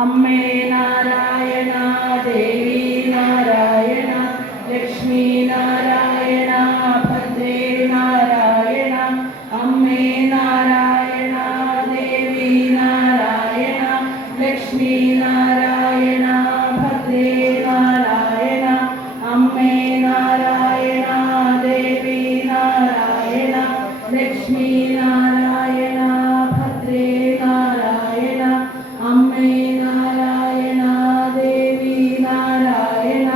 അമ്മേ നാരായണ, ദേവി നാരായണ, ലക്ഷ്മി നാരായണ, ഭദ്രേ നാരായണ. അമ്മേ നാരായണ, ദേവി നാരായണ, ലക്ഷ്മി നാരായണ, ഭദ്രേ നാരായണ. അമ്മേ നാരായണ, ദേവി നാരായണ, ലക്ഷ്മി നാരായണ, ഭദ്രേ നാരായണ. അമ്മേ നാരായണ, ദേവി നാരായണ,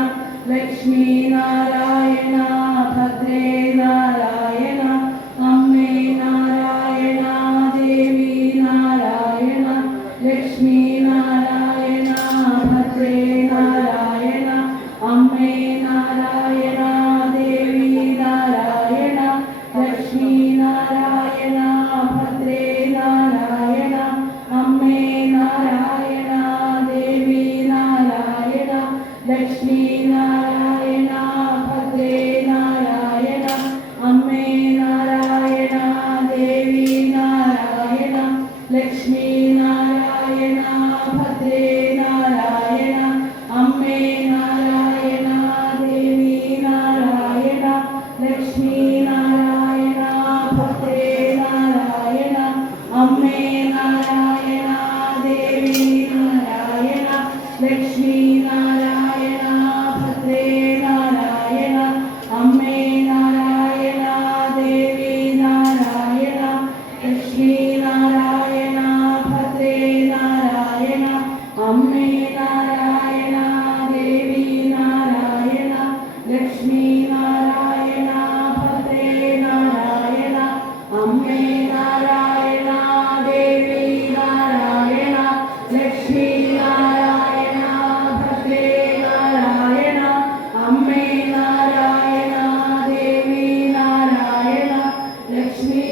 ലക്ഷ്മി നാരായണ, ഭദ്രേ നാരായണ. അമ്മേ നാരായണ, ദേവി നാരായണ, ലക്ഷ്മി നാരായണ, ഭദ്രേ നാരായണ. അമ്മേ നാരായണ, ദേവി നാരായണ, ലക്ഷ്മി നാരായണ, ഭദ്രേ നാരായണ. അമ്മേ നാരായണ, ദേവി നാരായണ, ലക്ഷ്മി നാരായണ, ഭദ്രേ നാരായണ. അമ്മേ നാരായണ, ദേവി നാരായണ, ലക്ഷ്മി നാരായണ, ഭദ്രേ നാരായണ. അമ്മേ നാരായണ, ദേവി നാരായണ, ലക്ഷ്മി നാരായണ, ഭദ്രേ നാരായണ. അമ്മേ നാരായണ, ദേവി നാരായണ, ലക്ഷ്മി നാരായണ, ഭദ്രേ നാരായണ. അമ്മേ നാരായണ, ദേവി നാരായണ, ലക്ഷ്മി നാരായണ, ഭദ്രേ നാരായണ. അമ്മേ നാരായണ, ദേവി നാരായണ, ലക്ഷ്മി നാരായണ, ഭദ്രേ നാരായണ. അമ്മേ നാരായണ, ദേവി നാരായണ, ലക്ഷ്മി നാരായണ, ഭദ്രേ നാരായണ. അമ്മേ നാരായണ, ദേവി നാരായണ, ലക്ഷ്മി